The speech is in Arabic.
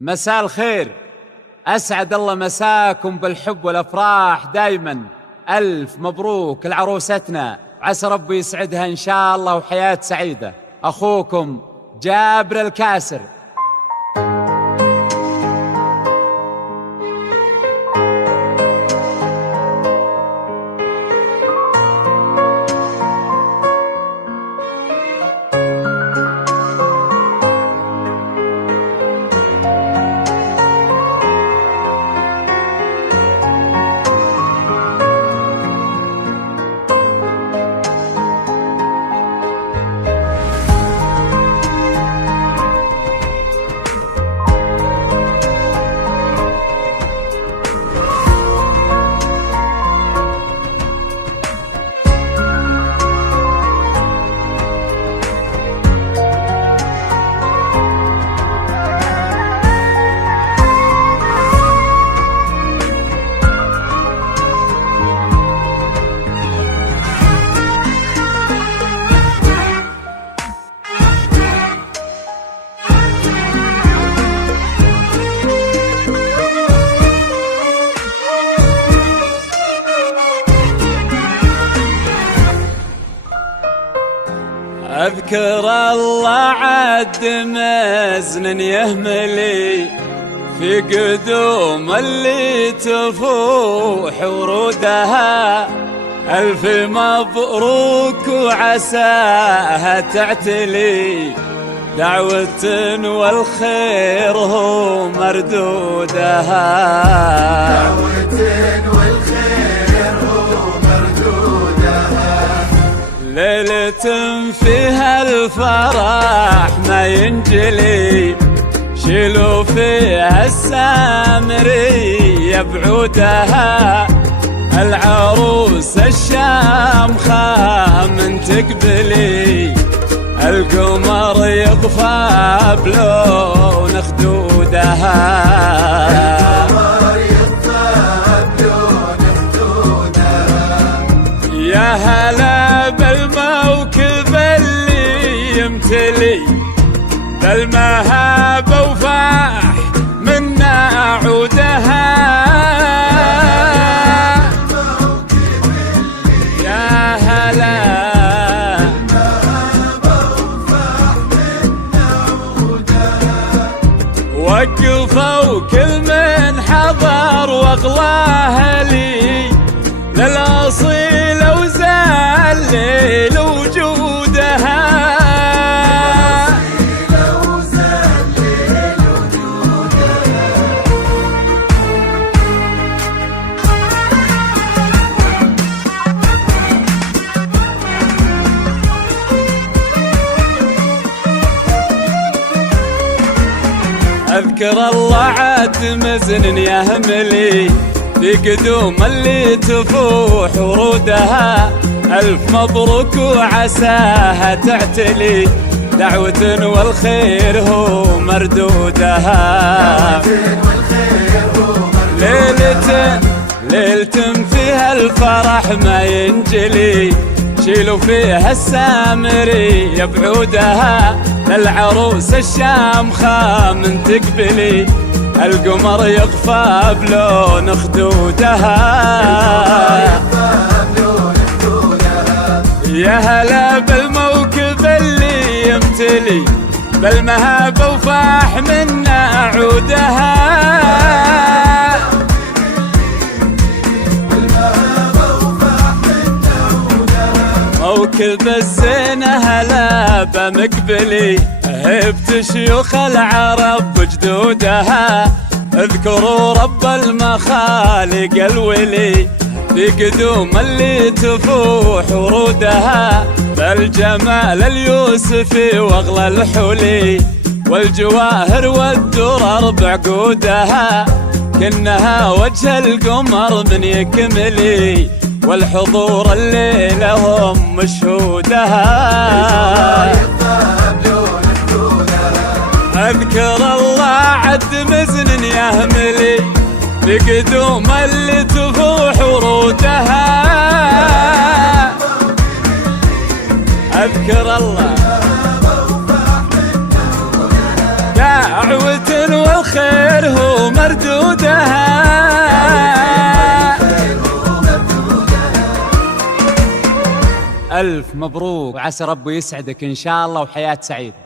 مساء الخير، أسعد الله مساكم بالحب والأفراح دايما. ألف مبروك لعروستنا، عسى ربي يسعدها إن شاء الله وحياة سعيدة. أخوكم جابر الكاسر. أذكر الله عد مزن يهملي في قدوم اللي تفوح ورودها. ألف مبروك وعساها تعتلي، دعوة والخير هو مردودها. ليلة فيها الفرح ما ينجلي، شيلوا فيها السامرية بعودها. العروس الشامخة من تقبلي، القمر يطفى بلون خدودها. يا هلا بالموكب اللي يمتلي، بالمهابة وفاح منا عودها. يا هلا وقفوا كل من حضر واغلاه لي، للأصيل وزال ليل وجودها. أذكر الله عد مزن يهملي في قدوم اللي تفوح ورودها. ألف مبروك وعساها تعتلي، دعوة والخير هو مردودها. ليلة فيها الفرح ما ينجلي، شيلوا فيها السامرية بعودها. للعروس الشامخة من تقبلي، القمر يطفى بلون خدودها. يا هلا بالموكب اللي يمتلي، بالمهابة وفاح منا عودها. موكب الزينة هلا بمقبلي، هبت شيوخ العرب بجدودها. اذكروا رب المخالق الولي، في قدوم اللي تفوح ورودها. بالجمال اليوسفي واغلى الحلي، والجواهر والدرر بعقودها. كنها وجه القمر من يكملي، والحضور الليلة هم مشهودها. أذكر الله عد مزن يهملي، بقدوم اللي تفوح ورودها. أذكر الله دعوة وخيره مردودها. ألف مبروك، وعسى ربي يسعدك إن شاء الله وحياة سعيدة.